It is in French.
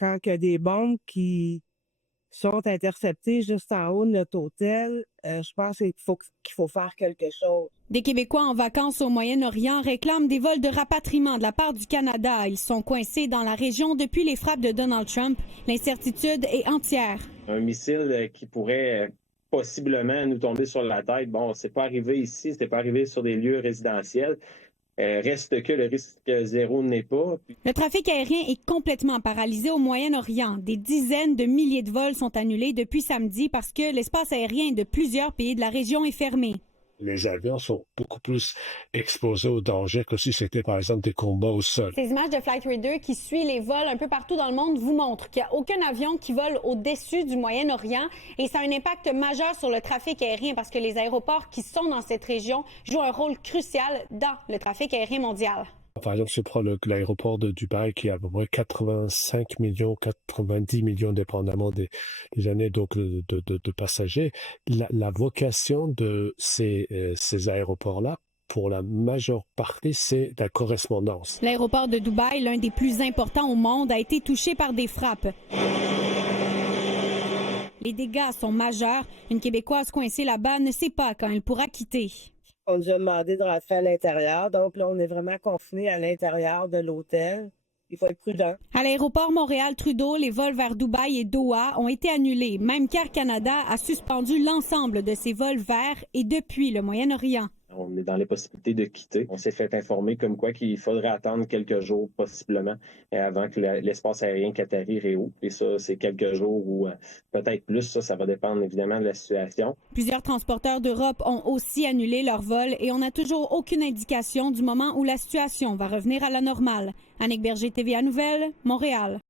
quand il y a des bombes qui sont interceptées juste en haut de notre hôtel, je pense qu'il faut faire quelque chose. Des Québécois en vacances au Moyen-Orient réclament des vols de rapatriement de la part du Canada. Ils sont coincés dans la région depuis les frappes de Donald Trump. L'incertitude est entière. Un missile qui pourrait possiblement nous tomber sur la tête. Bon, c'est pas arrivé ici, c'est pas arrivé sur des lieux résidentiels. Reste que le risque zéro n'est pas. Le trafic aérien est complètement paralysé au Moyen-Orient. Des dizaines de milliers de vols sont annulés depuis samedi parce que l'espace aérien de plusieurs pays de la région est fermé. Les avions sont beaucoup plus exposés aux dangers que si c'était, par exemple, des combats au sol. Ces images de Flight Radar qui suit les vols un peu partout dans le monde vous montrent qu'il n'y a aucun avion qui vole au-dessus du Moyen-Orient et ça a un impact majeur sur le trafic aérien parce que les aéroports qui sont dans cette région jouent un rôle crucial dans le trafic aérien mondial. Par exemple, si on prend l'aéroport de Dubaï qui a à peu près 85 millions, 90 millions, dépendamment des années donc, de passagers, la vocation de ces aéroports-là, pour la majeure partie, c'est la correspondance. L'aéroport de Dubaï, l'un des plus importants au monde, a été touché par des frappes. Les dégâts sont majeurs. Une Québécoise coincée là-bas ne sait pas quand elle pourra quitter. On nous a demandé de rentrer à l'intérieur, donc là, on est vraiment confinés à l'intérieur de l'hôtel. Il faut être prudent. À l'aéroport Montréal-Trudeau, les vols vers Dubaï et Doha ont été annulés. Même qu'Air Canada a suspendu l'ensemble de ses vols vers et depuis le Moyen-Orient. On est dans les possibilités de quitter. On s'est fait informer comme quoi qu'il faudrait attendre quelques jours possiblement avant que l'espace aérien qatari réouvre. Et ça, c'est quelques jours ou peut-être plus. Ça va dépendre évidemment de la situation. Plusieurs transporteurs d'Europe ont aussi annulé leurs vols et on n'a toujours aucune indication du moment où la situation va revenir à la normale. Annick Berger, TVA Nouvelles, Montréal.